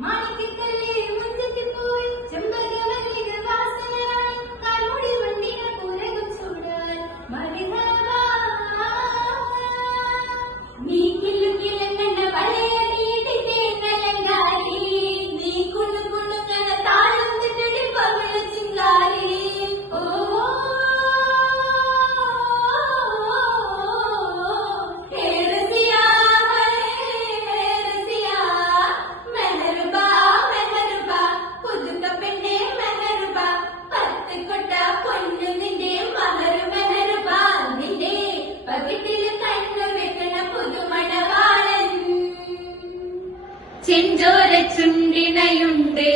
മാണിക്കക്കല്ല് മുറ്റത്ത് പോയി ചെമ്പകവല്ലികൾ വാസനയായി കാൽമുടി വണ്ടികൾ പുരകും ചൂടാൻ മരുഹബാ നീ കിലുകിലങ്ങണ്ട വളയ നീട്ടിന്റെ നലങ്കാരി നീ കുണു കുണുങ്ങന താളം തെറ്റടി പവിഴ ചിങ്കാരി ഓ ചെഞ്ചോര ചുണ്ടിണയുണ്ട്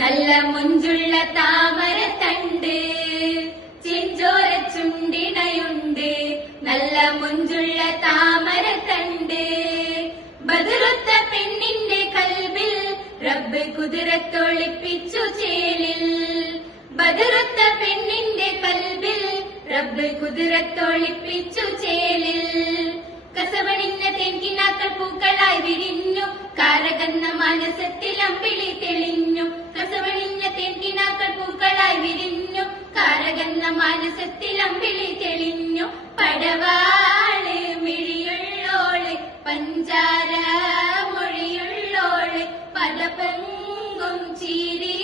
നല്ല മുഞ്ചുള്ള താമര തണ്ട് ചെഞ്ചോര ചുണ്ടിണയുണ്ട് നല്ല മുഞ്ചുള്ള താമര തണ്ട് ബദറുത്ത പെണ്ണിന്റെ കൽബിൽ റബ്ബ് കുതിരത്തൊളിപ്പിച്ചു ചേലിൽ ബദറുത്ത പെണ്ണിന്റെ കൽബിൽ റബ്ബ് കുതിരത്തൊളിപ്പിച്ചു ചേലിൽ കസവണിഞ്ഞ തെങ്കിനാക്കൾ പൂക്കളായി വിരിഞ്ഞു കാരകന്ന മനസത്തിൽ അമ്പിളി തെളിഞ്ഞു കസവണിഞ്ഞ തെങ്കിനാക്കൾ പൂക്കളായി വിരിഞ്ഞു കാരകന്ന മനസത്തിൽ അമ്പിളി തെളിഞ്ഞു പടവാള് മിഴിയുള്ളോള് പഞ്ചാര മൊഴിയുള്ളോള് പല പെങ്കും ചീരി